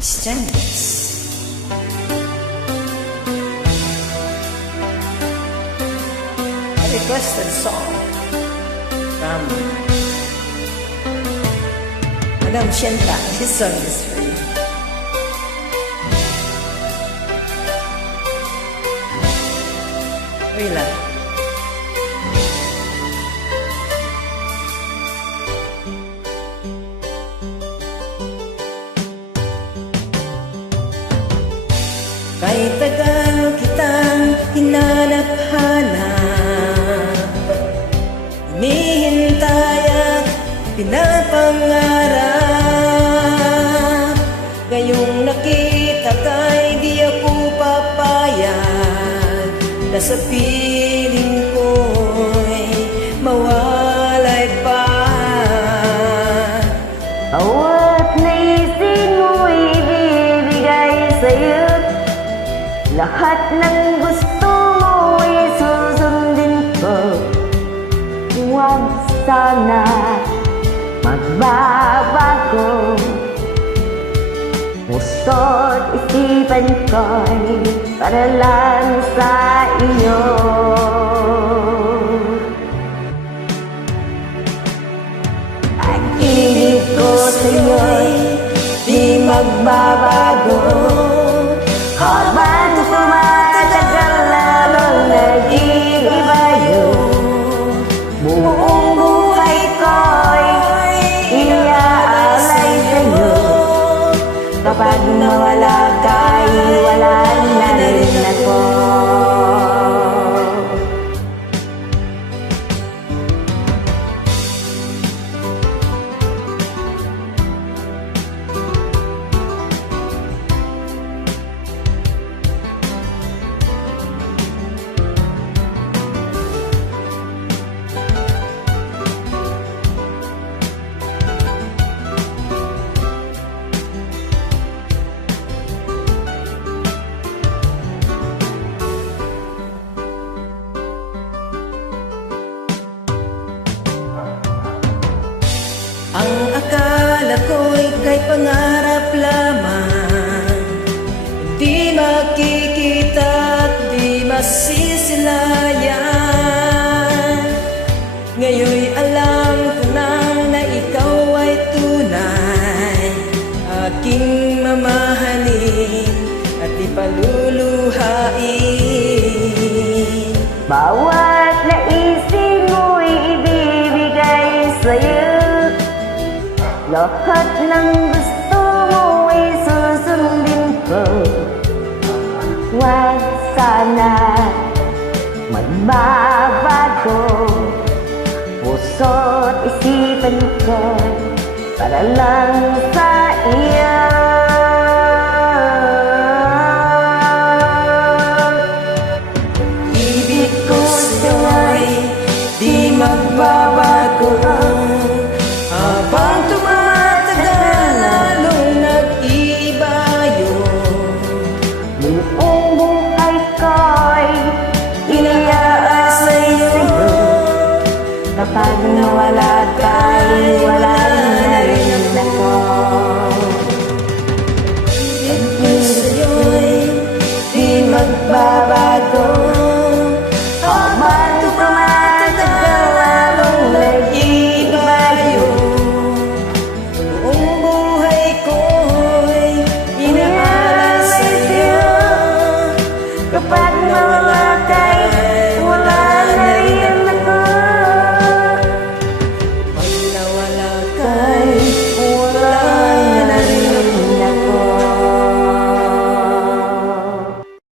Strangers. A requested song from Madam Shenta. This song is for you. Wala. Kay tagal kitang hinanap-hanap, hinihintay at pinapangarap. Ngayong nakita kay di ako papayag na sa piling ko'y mawalay pa. Bawat naising mo'y ibibigay sa'yo, lahat ng gusto mo'y susundin ko. Huwag sana magbabago, puso't isipan ko'y para lang sa iyo. Ang ibig ko sa'yo'y di magbabago, habang tumatagal lamang nag-iiba yun. Buong buhay ko'y iaalay sa'yo. Kapag nawala ka'y wala na rin ako. Ang akala ko'y kay pangarap lamang, di makikita at di masisilayan. Ngayon'y alam ko na na ikaw ay tunay, aking mamahalin at ipaluluhain. Bawat naising mo'y ibibigay sa'yo, lahat ng gusto mo'y susundin ko. Huwag sana magbabago, puso't isipan ko para lang sa iyo.